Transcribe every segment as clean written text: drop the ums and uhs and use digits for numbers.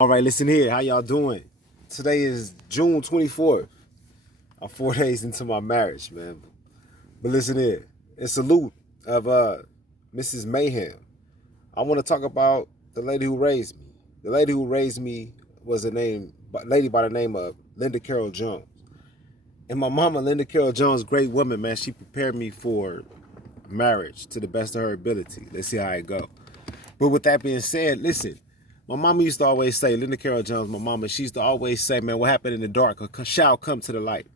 All right, listen here. How y'all doing? Today is June 24th. I'm 4 days into my marriage, man. But listen here. In salute of Mrs. Mayhem, I want to talk about the lady who raised me. The lady who raised me was a lady by the name of Linda Carroll Jones. And my mama, Linda Carroll Jones, great woman, man. She prepared me for marriage to the best of her ability. Let's see how it go. But with that being said, listen, my mama used to always say, Linda Carroll Jones, my mama, she used to always say, man, what happened in the dark shall come to the light.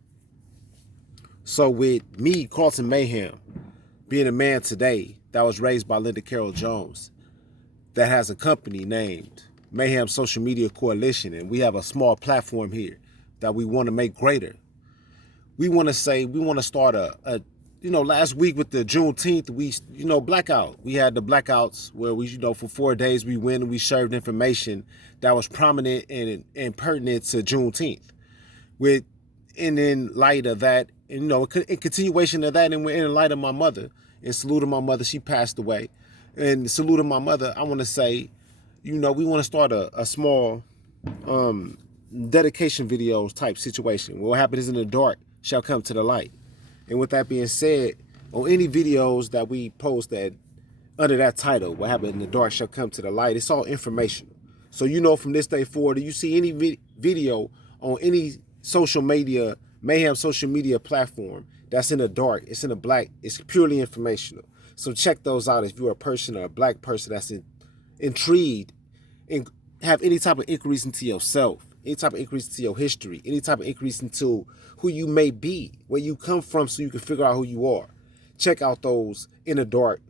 So with me, Carlton Mayhem, being a man today that was raised by Linda Carroll Jones, that has a company named Mayhem Social Media Coalition, and we have a small platform here that we want to make greater. We want to start last week with the Juneteenth, blackout. We had the blackouts where for 4 days we went and we served information that was prominent and pertinent to Juneteenth. In light of that, in continuation of that, and in light of my mother, in salute of my mother, she passed away. And salute of my mother, I want to say, we want to start a small dedication videos type situation. What happens in the dark shall come to the light. And with that being said, on any videos that we post that under that title, what happened in the dark shall come to the light, it's all informational. So from this day forward, you see any video on any social media, Mayhem social media platform that's in the dark, it's in the black, it's purely informational. So check those out if you're a person or a black person that's intrigued and have any type of increase into yourself, any type of increase into your history, any type of increase into who you may be, where you come from, so you can figure out who you are. Check out those in the dark,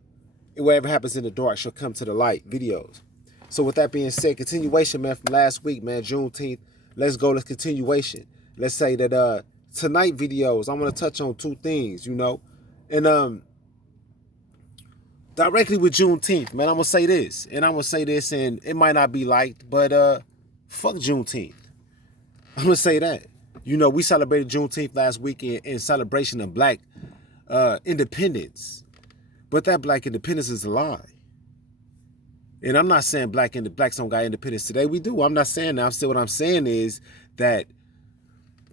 and whatever happens in the dark shall come to the light videos. So with that being said, continuation, man, from last week, man, Juneteenth. Let's go. Let's continuation. Let's say that tonight videos, I want to touch on two things, and directly with Juneteenth, man, I'm gonna say this, and it might not be liked, but fuck Juneteenth. I'm gonna say that. We celebrated Juneteenth last week in celebration of black independence, but that black independence is a lie. And I'm not saying blacks don't got independence today. We do. I'm not saying that. What I'm saying is that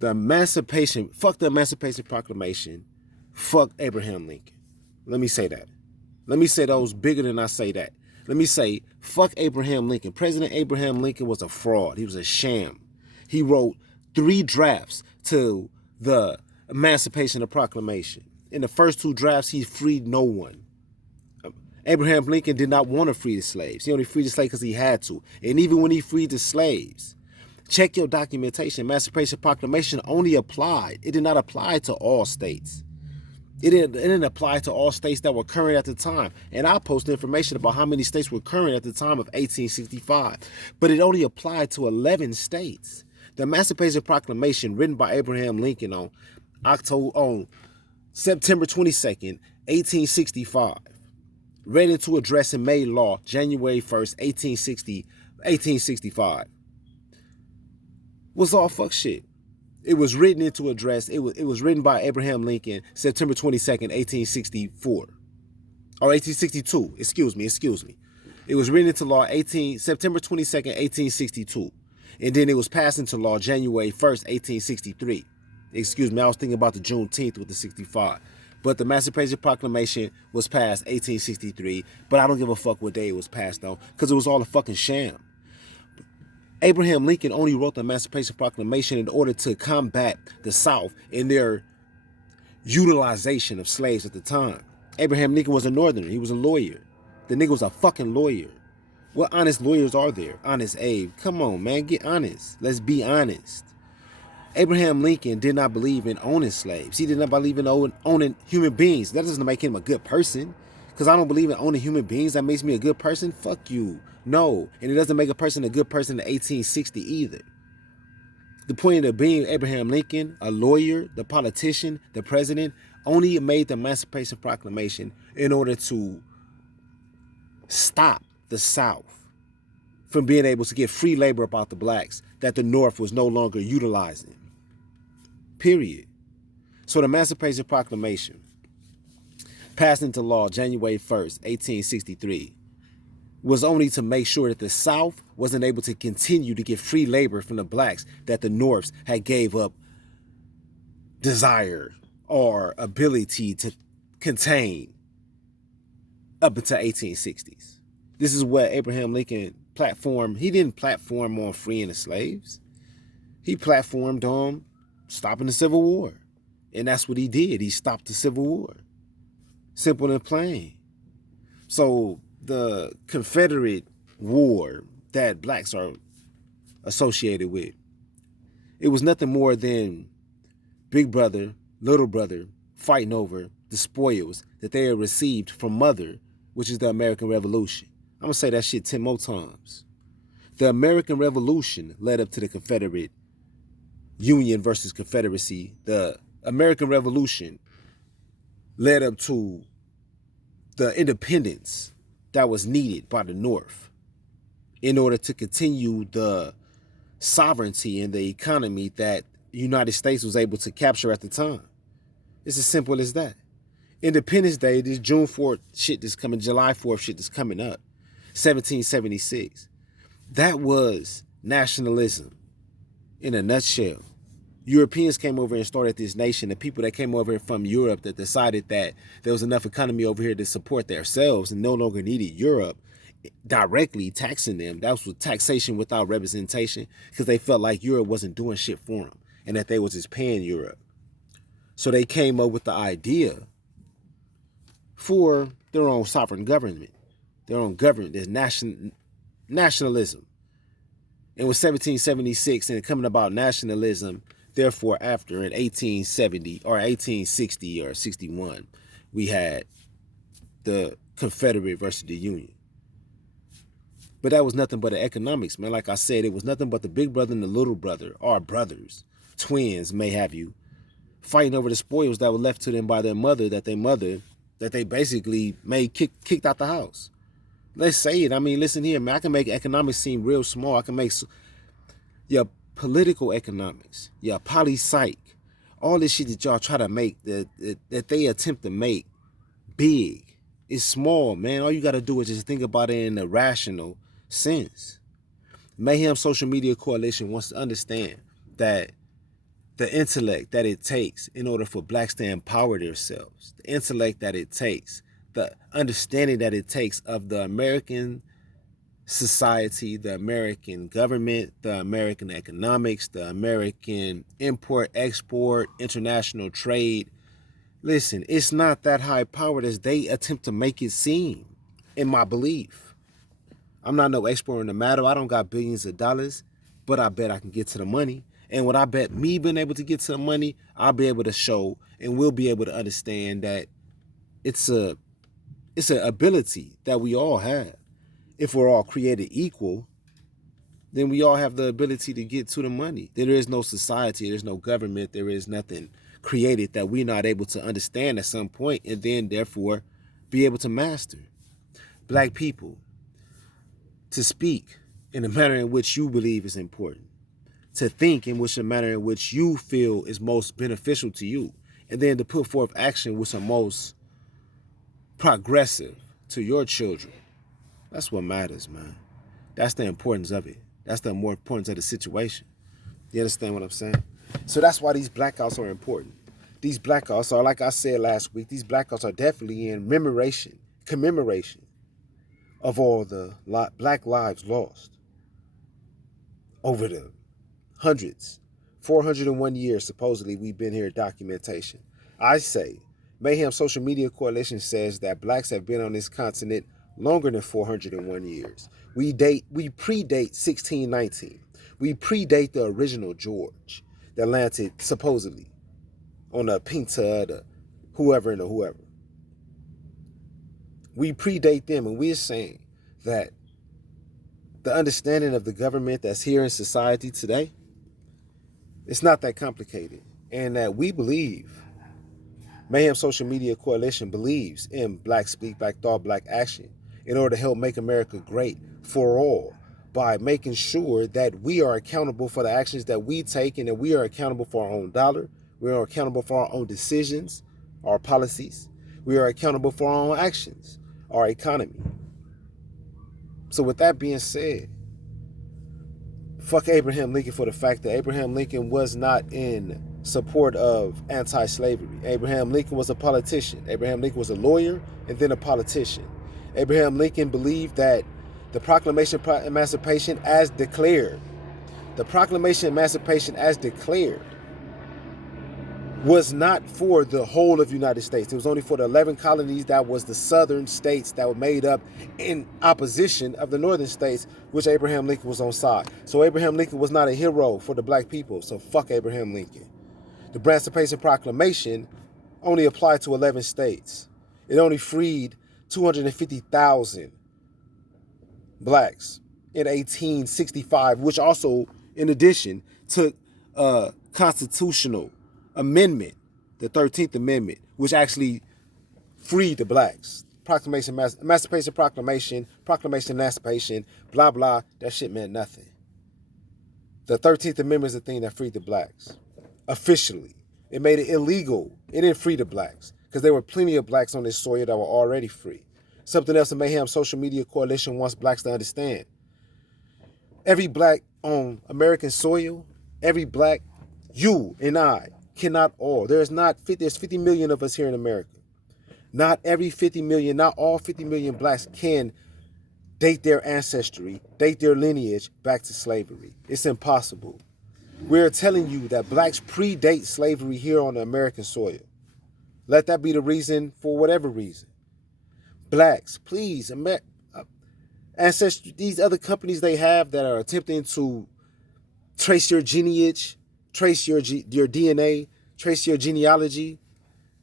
fuck the Emancipation Proclamation, fuck Abraham Lincoln. Let me say that. Let me say those bigger than I say that. Let me say, fuck Abraham Lincoln. President Abraham Lincoln was a fraud. He was a sham. He wrote 3 drafts to the Emancipation Proclamation. In the first 2 drafts, he freed no one. Abraham Lincoln did not want to free the slaves. He only freed the slaves because he had to. And even when he freed the slaves, check your documentation. Emancipation Proclamation only applied. It did not apply to all states. It didn't apply to all states that were current at the time. And I posted information about how many states were current at the time of 1865. But it only applied to 11 states. The Emancipation Proclamation, written by Abraham Lincoln on September 22nd, 1865, read into address and made law January 1st, 1865, was all fuck shit. It was written into address. It was written by Abraham Lincoln September 22nd, 1864. Or 1862. Excuse me. It was written into law September 22nd, 1862. And then it was passed into law January 1st, 1863. Excuse me, I was thinking about the Juneteenth with the 65. But the Emancipation Proclamation was passed 1863. But I don't give a fuck what day it was passed on, because it was all a fucking sham. Abraham Lincoln only wrote the Emancipation Proclamation in order to combat the South in their utilization of slaves at the time. Abraham Lincoln was a Northerner. He was a lawyer. The nigga was a fucking lawyer. What honest lawyers are there? Honest Abe. Come on, man. Get honest. Let's be honest. Abraham Lincoln did not believe in owning slaves. He did not believe in owning human beings. That doesn't make him a good person. Because I don't believe in owning human beings. That makes me a good person. Fuck you. No. And it doesn't make a person a good person in 1860 either. The point of being Abraham Lincoln, a lawyer, the politician, the president, only made the Emancipation Proclamation in order to stop the South from being able to get free labor about the blacks that the North was no longer utilizing. Period. So the Emancipation Proclamation passed into law January 1st, 1863. was only to make sure that the South wasn't able to continue to get free labor from the blacks that the Norths had gave up desire or ability to contain up until 1860s. This is what Abraham Lincoln platformed. He didn't platform on freeing the slaves. He platformed on stopping the Civil War. And that's what he did. He stopped the Civil War. Simple and plain. So the Confederate War that blacks are associated with, it was nothing more than big brother, little brother fighting over the spoils that they had received from mother, which is the American Revolution. I'm going to say that shit 10 more times. The American Revolution led up to the Confederate Union versus Confederacy. The American Revolution led up to the independence that was needed by the North in order to continue the sovereignty and the economy that the United States was able to capture at the time. It's as simple as that. Independence Day, this June 4th shit that's coming, July 4th shit that's coming up, 1776. That was nationalism in a nutshell. Europeans came over and started this nation. The people that came over from Europe that decided that there was enough economy over here to support themselves and no longer needed Europe directly taxing them. That was taxation without representation because they felt like Europe wasn't doing shit for them and that they was just paying Europe. So they came up with the idea for their own sovereign government, their own government. There's nationalism. And with 1776 and coming about nationalism, therefore after in 1870 or 1860 or 61, we had the Confederate versus the Union. But that was nothing but the economics, man. Like I said, it was nothing but the big brother and the little brother, or brothers, twins, may have you, fighting over the spoils that were left to them by their mother, that they basically made kicked out the house. Let's say it. I mean, listen here, man. I can make economics seem real small. I can make your political economics, your poli-psych, all this shit that y'all try to make, that they attempt to make big, is small, man. All you got to do is just think about it in a rational sense. Mayhams Social Media Coalition wants to understand that the intellect that it takes in order for blacks to empower themselves, the intellect that it takes, the understanding that it takes of the American society, the American government, the American economics, the American import, export, international trade. Listen, it's not that high powered as they attempt to make it seem, in my belief. I'm not no expert in the matter. I don't got billions of dollars, but I bet I can get to the money. And when I bet me being able to get to the money, I'll be able to show and we'll be able to understand that it's an ability that we all have. If we're all created equal, then we all have the ability to get to the money. There is no society, there's no government, there is nothing created that we're not able to understand at some point and then therefore be able to master. Black people, to speak in the manner in which you believe is important, to think in which the manner in which you feel is most beneficial to you, and then to put forth action which are most progressive to your children. That's what matters, man. That's the importance of it. That's the more importance of the situation. You understand what I'm saying? So that's why these blackouts are important. These blackouts are, like I said last week, these blackouts are definitely in commemoration of all the black lives lost over the hundreds, 401 years supposedly we've been here documentation. I say, Mayhem Social Media Coalition says that blacks have been on this continent longer than 401 years. We predate 1619. We predate the original George that landed supposedly on the Pinta, the whoever and the whoever. We predate them, and we're saying that the understanding of the government that's here in society today, it's not that complicated. And that we believe, Mayhem Social Media Coalition believes in Black Speak, Black Thought, Black Action in order to help make America great for all by making sure that we are accountable for the actions that we take and that we are accountable for our own dollar. We are accountable for our own decisions, our policies. We are accountable for our own actions, our economy. So with that being said, fuck Abraham Lincoln for the fact that Abraham Lincoln was not in support of anti-slavery. Abraham Lincoln was a politician. Abraham Lincoln was a lawyer and then a politician. Abraham Lincoln believed that the Proclamation of Emancipation as declared, the Proclamation of Emancipation as declared was not for the whole of the United States. It was only for the 11 colonies that was the southern states that were made up in opposition of the northern states, which Abraham Lincoln was on side. So Abraham Lincoln was not a hero for the black people. So fuck Abraham Lincoln. The Emancipation Proclamation only applied to 11 states. It only freed 250,000 blacks in 1865, which also, in addition, took a constitutional amendment, the 13th Amendment, which actually freed the blacks. Emancipation Proclamation, Emancipation, blah, blah, that shit meant nothing. The 13th Amendment is the thing that freed the blacks. Officially. It made it illegal. It didn't free the blacks because there were plenty of blacks on this soil that were already free. Something else the Mayhams Social Media Coalition wants blacks to understand. Every black on American soil, every black, you and I, cannot all. There's 50 million of us here in America. Not every 50 million, not all 50 million blacks can date their ancestry, date their lineage back to slavery. It's impossible. We're telling you that blacks predate slavery here on the American soil. Let that be the reason for whatever reason. Blacks, please, ancestry, these other companies they have that are attempting to trace your lineage, trace your DNA, trace your genealogy.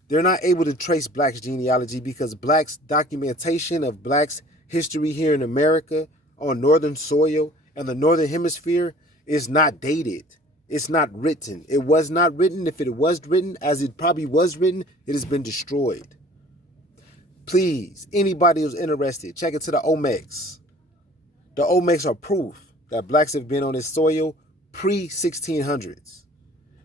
They're not able to trace blacks' genealogy because blacks' documentation of blacks' history here in America on northern soil and the northern hemisphere is not dated. It's not written. It was not written. If it was written, as it probably was written, it has been destroyed. Please, anybody who's interested, check into the Olmecs. The Olmecs are proof that blacks have been on this soil pre-1600s.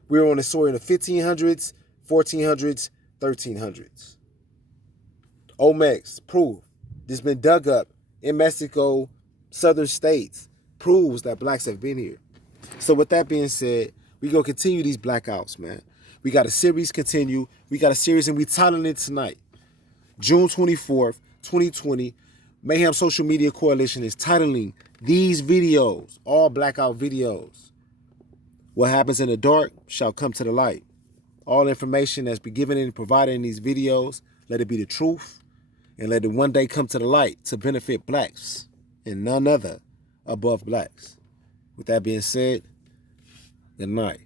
We were on the soil in the 1500s, 1400s, 1300s. Olmecs, proof. This has been dug up in Mexico, southern states, proves that blacks have been here. So with that being said, we going to continue these blackouts, man. We got a series continue. We got a series and we titling it tonight. June 24th, 2020, Mayhem Social Media Coalition is titling these videos, all blackout videos. What happens in the dark shall come to the light. All information that's been given and provided in these videos, let it be the truth and let it one day come to the light to benefit blacks and none other above blacks. With that being said, good night.